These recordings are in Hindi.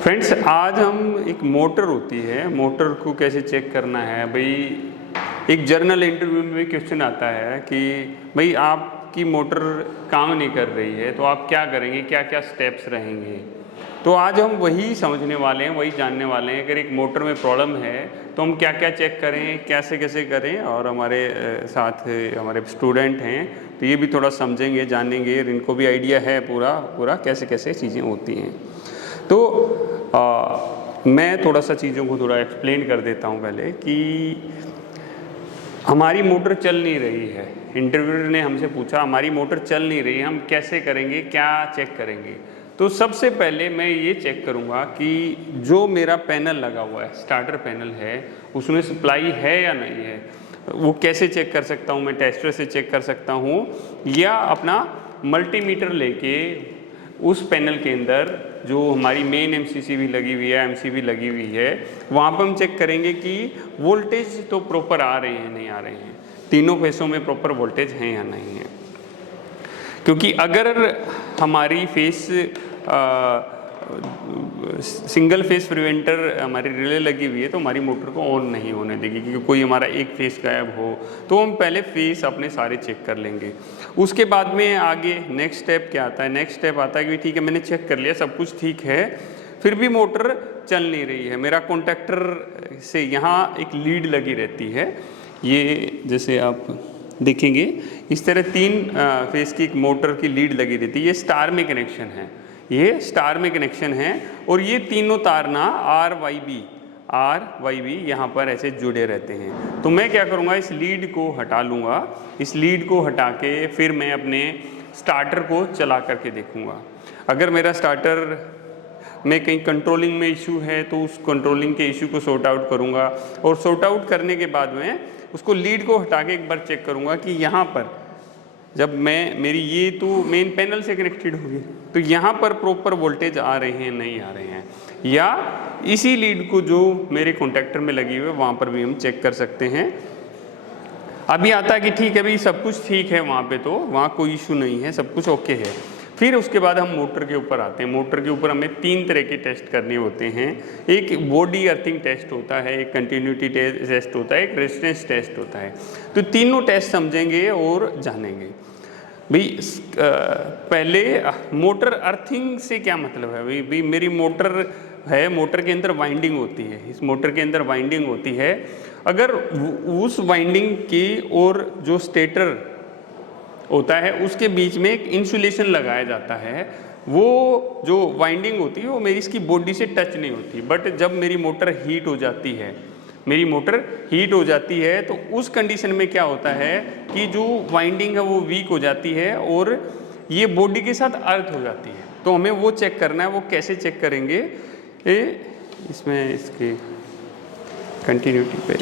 फ्रेंड्स, आज हम एक मोटर होती है, मोटर को कैसे चेक करना है। भाई एक जर्नल इंटरव्यू में भी क्वेश्चन आता है कि भाई आपकी मोटर काम नहीं कर रही है तो आप क्या करेंगे, क्या क्या स्टेप्स रहेंगे। तो आज हम वही समझने वाले हैं, वही जानने वाले हैं। अगर एक मोटर में प्रॉब्लम है तो हम क्या क्या चेक करें, कैसे कैसे करें। और हमारे साथ हमारे स्टूडेंट हैं तो ये भी थोड़ा समझेंगे, जानेंगे, इनको भी आइडिया है पूरा कैसे कैसे चीज़ें होती हैं। तो मैं थोड़ा सा चीज़ों को थोड़ा एक्सप्लेन कर देता हूँ पहले कि हमारी मोटर चल नहीं रही है। इंटरव्यूअर ने हमसे पूछा हमारी मोटर चल नहीं रही है, हम कैसे करेंगे, क्या चेक करेंगे। तो सबसे पहले मैं ये चेक करूँगा कि जो मेरा पैनल लगा हुआ है, स्टार्टर पैनल है, उसमें सप्लाई है या नहीं है। वो कैसे चेक कर सकता हूँ मैं? टेस्टर से चेक कर सकता हूँ या अपना मल्टीमीटर लेके उस पैनल के अंदर जो हमारी मेन एमसीसी भी लगी हुई है, एमसीबी लगी हुई है, वहाँ पर हम चेक करेंगे कि वोल्टेज तो प्रॉपर आ रहे हैं नहीं आ रहे हैं, तीनों फेसों में प्रॉपर वोल्टेज हैं या नहीं है। क्योंकि अगर हमारी फेस सिंगल फेस प्रिवेंटर हमारी रिले लगी हुई है तो हमारी मोटर को ऑन नहीं होने देगी। क्योंकि कोई हमारा एक फेस गायब हो तो हम पहले फेस अपने सारे चेक कर लेंगे। उसके बाद में आगे नेक्स्ट स्टेप क्या आता है? नेक्स्ट स्टेप आता है कि ठीक है, मैंने चेक कर लिया, सब कुछ ठीक है, फिर भी मोटर चल नहीं रही है। मेरा कॉन्टैक्टर से यहाँ एक लीड लगी रहती है। ये जैसे आप देखेंगे इस तरह 3 फेस की एक मोटर की लीड लगी रहती है। ये स्टार में कनेक्शन है, ये स्टार में कनेक्शन है। और ये तीनों तार ना आर वाई बी यहाँ पर ऐसे जुड़े रहते हैं। तो मैं क्या करूँगा, इस लीड को हटा लूँगा। इस लीड को हटा के फिर मैं अपने स्टार्टर को चला करके देखूँगा। अगर मेरा स्टार्टर में कहीं कंट्रोलिंग में इशू है तो उस कंट्रोलिंग के इशू को सॉर्ट आउट करूँगा। और सॉर्ट आउट करने के बाद में उसको लीड को हटा के एक बार चेक करूँगा कि यहाँ पर जब मेरी ये तो मेन पैनल से कनेक्टेड होगी तो यहाँ पर प्रॉपर वोल्टेज आ रहे हैं नहीं आ रहे हैं, या इसी लीड को जो मेरे कॉन्टैक्टर में लगी हुई है वहाँ पर भी हम चेक कर सकते हैं। अभी आता है कि ठीक है भाई सब कुछ ठीक है वहाँ पे, तो वहाँ कोई इशू नहीं है, सब कुछ ओके है। फिर उसके बाद हम मोटर के ऊपर आते हैं। मोटर के ऊपर हमें 3 तरह के टेस्ट करने होते हैं। एक बॉडी अर्थिंग टेस्ट होता है, एक कंटिन्यूटी टेस्ट होता है, एक रेजिस्टेंस टेस्ट होता है। तो तीनों टेस्ट समझेंगे और जानेंगे। भाई पहले मोटर अर्थिंग से क्या मतलब है? भाई मेरी मोटर है, मोटर के अंदर वाइंडिंग होती है, इस मोटर के अंदर वाइंडिंग होती है। अगर उस वाइंडिंग की और जो स्टेटर होता है उसके बीच में एक इंसुलेशन लगाया जाता है, वो जो वाइंडिंग होती है वो मेरी इसकी बॉडी से टच नहीं होती। बट जब मेरी मोटर हीट हो जाती है, तो उस कंडीशन में क्या होता है कि जो वाइंडिंग है वो वीक हो जाती है और ये बॉडी के साथ अर्थ हो जाती है। तो हमें वो चेक करना है। वो कैसे चेक करेंगे? इसमें इसके कंटिन्यूटी पे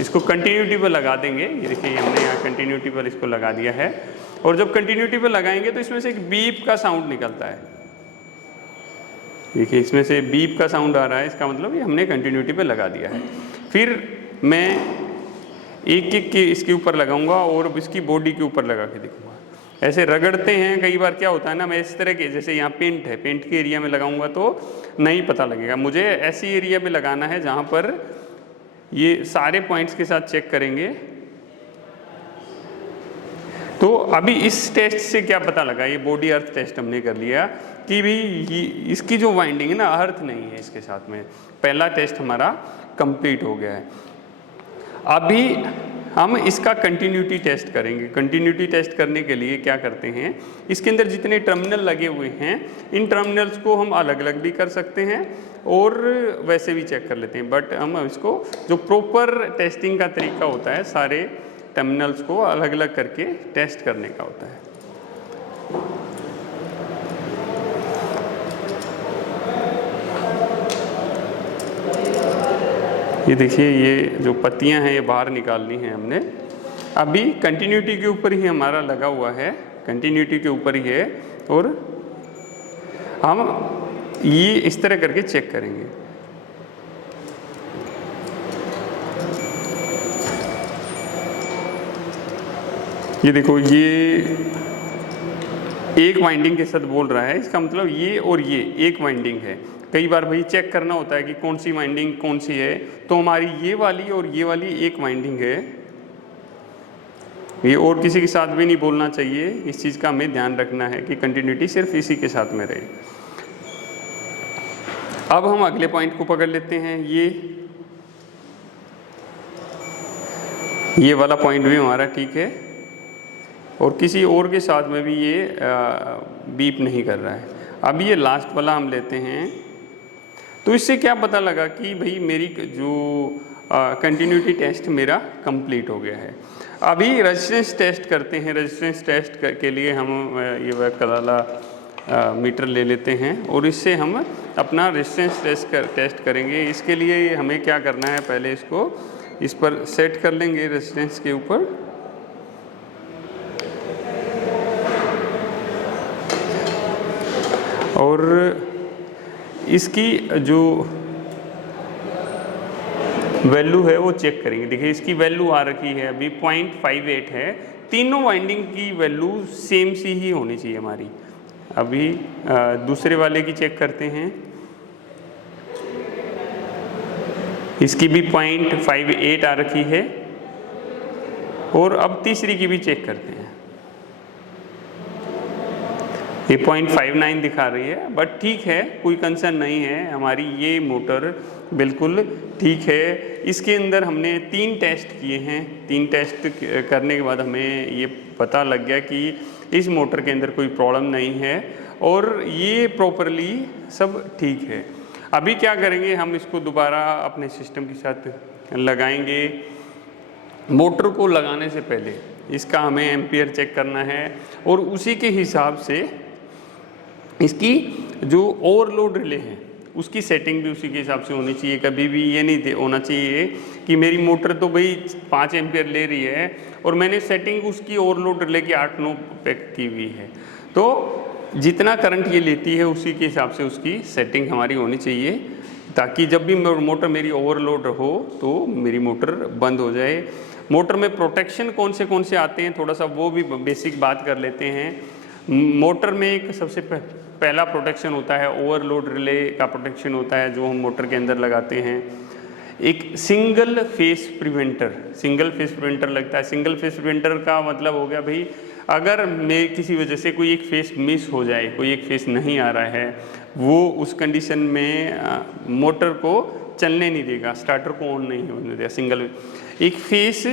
इसको कंटिन्यूटी पर लगा देंगे। ये देखिए हमने यहाँ कंटिन्यूटी पर इसको लगा दिया है। और जब कंटिन्यूटी पर लगाएंगे तो इसमें से एक बीप का साउंड निकलता है। देखिए इसमें से बीप का साउंड आ रहा है, इसका मतलब ये हमने कंटिन्यूटी पे लगा दिया है। फिर मैं एक एक के इसके ऊपर लगाऊंगा और इसकी बॉडी के ऊपर लगा के देखूंगा। ऐसे रगड़ते हैं, कई बार क्या होता है ना, मैं इस तरह के जैसे यहाँ पेंट है, पेंट के एरिया में लगाऊंगा तो नहीं पता लगेगा। मुझे ऐसी एरिया में लगाना है जहाँ पर ये सारे पॉइंट्स के साथ चेक करेंगे। तो अभी इस टेस्ट से क्या पता लगा, ये बॉडी अर्थ टेस्ट हमने कर लिया कि भी इसकी जो वाइंडिंग है ना अर्थ नहीं है इसके साथ में। पहला टेस्ट हमारा कंप्लीट हो गया है। अभी हम इसका कंटिन्यूटी टेस्ट करेंगे। कंटिन्यूटी टेस्ट करने के लिए क्या करते हैं, इसके अंदर जितने टर्मिनल लगे हुए हैं इन टर्मिनल्स को हम अलग अलग भी कर सकते हैं और वैसे भी चेक कर लेते हैं। बट हम इसको जो प्रॉपर टेस्टिंग का तरीका होता है, सारे टर्मिनल्स को अलग अलग करके टेस्ट करने का होता है। ये देखिए ये जो पत्तियां हैं ये बाहर निकालनी है हमने। अभी कंटिन्यूटी के ऊपर ही हमारा लगा हुआ है, कंटिन्यूटी के ऊपर ही है और हम ये इस तरह करके चेक करेंगे। ये देखो ये एक वाइंडिंग के साथ बोल रहा है, इसका मतलब ये और ये एक वाइंडिंग है। कई बार भाई चेक करना होता है कि कौन सी वाइंडिंग कौन सी है, तो हमारी ये वाली और ये वाली एक वाइंडिंग है, ये और किसी के साथ भी नहीं बोलना चाहिए। इस चीज़ का हमें ध्यान रखना है कि कंटिन्यूटी सिर्फ इसी के साथ में रहे। अब हम अगले पॉइंट को पकड़ लेते हैं। ये वाला पॉइंट भी हमारा ठीक है और किसी और के साथ में भी ये बीप नहीं कर रहा है। अब ये लास्ट वाला हम लेते हैं। तो इससे क्या पता लगा कि भाई मेरी जो कंटिन्यूटी टेस्ट मेरा कंप्लीट हो गया है। अभी रेजिस्टेंस टेस्ट करते हैं। रेजिस्टेंस टेस्ट के लिए हम ये वैकलाला मीटर ले लेते हैं और इससे हम अपना रेजिस्टेंस टेस्ट करेंगे। इसके लिए हमें क्या करना है, पहले इसको इस पर सेट कर लेंगे रेजिस्टेंस के ऊपर। और इसकी जो वैल्यू है वो चेक करेंगे। देखिए इसकी वैल्यू आ रखी है अभी 0.58 है। तीनों वाइंडिंग की वैल्यू सेम सी ही होनी चाहिए हमारी। अभी दूसरे वाले की चेक करते हैं। इसकी भी 0.58 आ रखी है और अब तीसरी की भी चेक करते हैं। ये 0.59 दिखा रही है, बट ठीक है, कोई कंसर्न नहीं है, हमारी ये मोटर बिल्कुल ठीक है। इसके अंदर हमने 3 टेस्ट किए हैं। 3 टेस्ट करने के बाद हमें ये पता लग गया कि इस मोटर के अंदर कोई प्रॉब्लम नहीं है और ये प्रॉपरली सब ठीक है। अभी क्या करेंगे, हम इसको दोबारा अपने सिस्टम के साथ लगाएंगे। मोटर को लगाने से पहले इसका हमें एम्पियर चेक करना है और उसी के हिसाब से इसकी जो ओवरलोड रिले है उसकी सेटिंग भी उसी के हिसाब से होनी चाहिए। कभी भी ये नहीं होना चाहिए कि मेरी मोटर तो भाई 5 एम्पियर ले रही है और मैंने सेटिंग उसकी ओवरलोड रिले की 8-9 पे की हुई है। तो जितना करंट ये लेती है उसी के हिसाब से उसकी सेटिंग हमारी होनी चाहिए, ताकि जब भी मोटर मेरी ओवरलोड हो तो मेरी मोटर बंद हो जाए। मोटर में प्रोटेक्शन कौन से आते हैं, थोड़ा सा वो भी बेसिक बात कर लेते हैं। मोटर में एक सबसे पहला प्रोटेक्शन होता है ओवरलोड रिले का प्रोटेक्शन होता है, जो हम मोटर के अंदर लगाते हैं। एक सिंगल फेस प्रिवेंटर लगता है। सिंगल फेस प्रिवेंटर का मतलब हो गया भाई, अगर मैं किसी वजह से कोई एक फेस मिस हो जाए, कोई एक फेस नहीं आ रहा है, वो उस कंडीशन में मोटर को चलने नहीं देगा, स्टार्टर को ऑन नहीं होने देगा। सिंगल एक फेस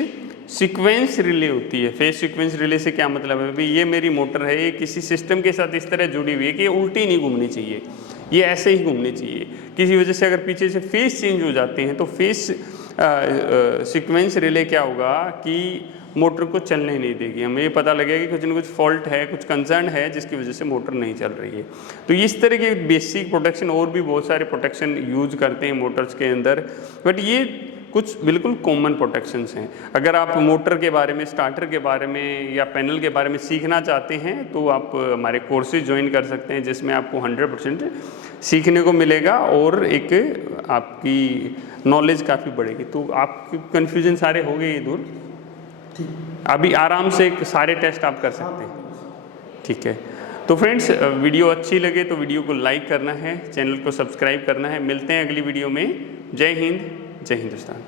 सीक्वेंस रिले होती है। फेस सीक्वेंस रिले से क्या मतलब है, भाई ये मेरी मोटर है, ये किसी सिस्टम के साथ इस तरह जुड़ी हुई है कि ये उल्टी नहीं घूमनी चाहिए, ये ऐसे ही घूमनी चाहिए। किसी वजह से अगर पीछे से फेस चेंज हो जाते हैं तो फेस सीक्वेंस रिले क्या होगा कि मोटर को चलने नहीं देगी। हमें ये पता लगेगा कि कुछ न कुछ फॉल्ट है, कुछ कंसर्न है जिसकी वजह से मोटर नहीं चल रही है। तो इस तरह के बेसिक प्रोटेक्शन, और भी बहुत सारे प्रोटेक्शन यूज करते हैं मोटर्स के अंदर, बट ये कुछ बिल्कुल कॉमन प्रोटेक्शंस हैं। अगर आप मोटर के बारे में, स्टार्टर के बारे में या पैनल के बारे में सीखना चाहते हैं तो आप हमारे कोर्सेज ज्वाइन कर सकते हैं, जिसमें आपको 100% सीखने को मिलेगा और एक आपकी नॉलेज काफ़ी बढ़ेगी। तो आपके कन्फ्यूजन सारे हो गए ये दूर। अभी आराम से सारे टेस्ट आप कर सकते हैं, ठीक है। तो फ्रेंड्स, वीडियो अच्छी लगे तो वीडियो को लाइक करना है, चैनल को सब्सक्राइब करना है। मिलते हैं अगली वीडियो में। जय हिंद, जय हिंदुस्तान।